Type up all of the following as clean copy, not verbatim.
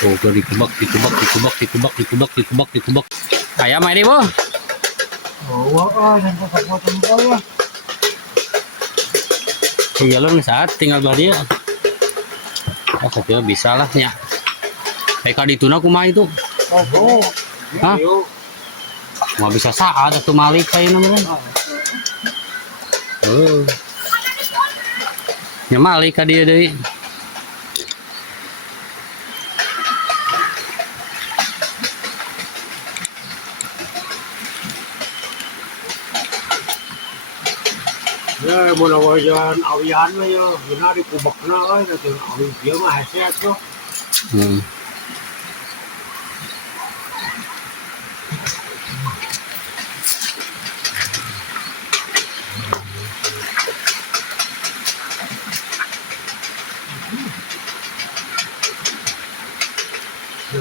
Oh, dikebak. Ayam ini, Bu. Oh, yang potong ko ya. Tinggal lu saat tinggal dia. Oh, saya bisa lah nya. Kayak dituna kumaha itu. Oh. Hah? Nggak bisa saat atau malik kayak namanya. Oh. Nya malik ka dia deui. Ya, mau nawajan awian lah ya, benar di kubakna lah, nanti awi dia mah hasil tuh.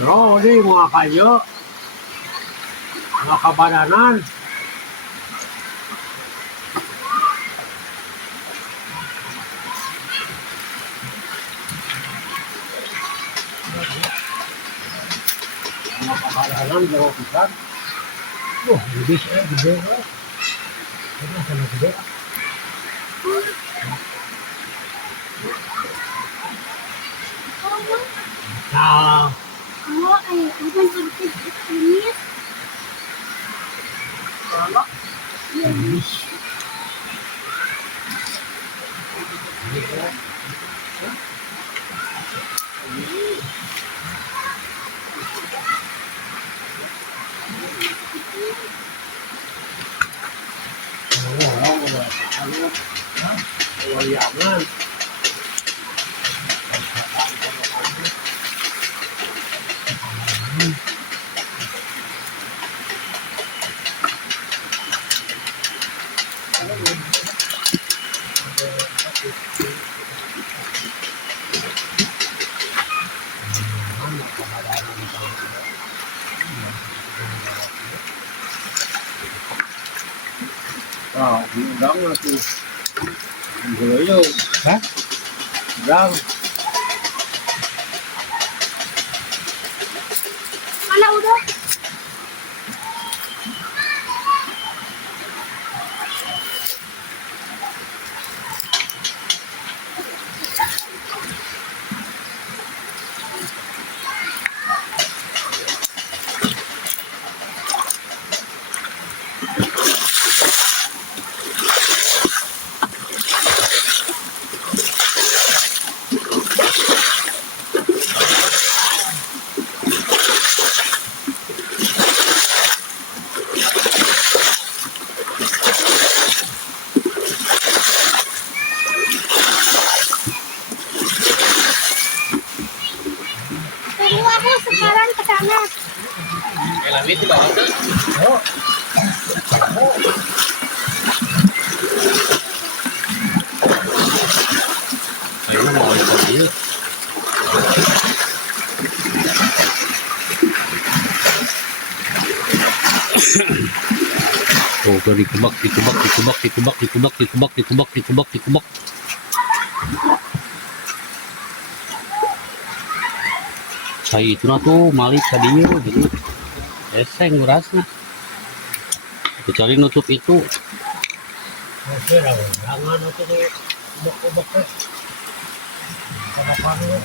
Oh, ini mau kayo, mau kabadanan. Kabadanan jauh pisan. Gede lah. Ini sana gede. Nah. Oh, bukan seperti ini. Kalau pewayangan. Wow, diundang lah tuh. Boleh yuk. Hah? Undang. Mana udah? Tunggu aku sekarang ke sana. Lami di bawah tuh. Oh. Ayo mau ikut dia. Oh, dikebak. Saya itu tuh malik tadinya jadi eseng ngerasnya. Kecuali nutup itu. Oke lah, jangan itu nih ubek-ubek sama kamu.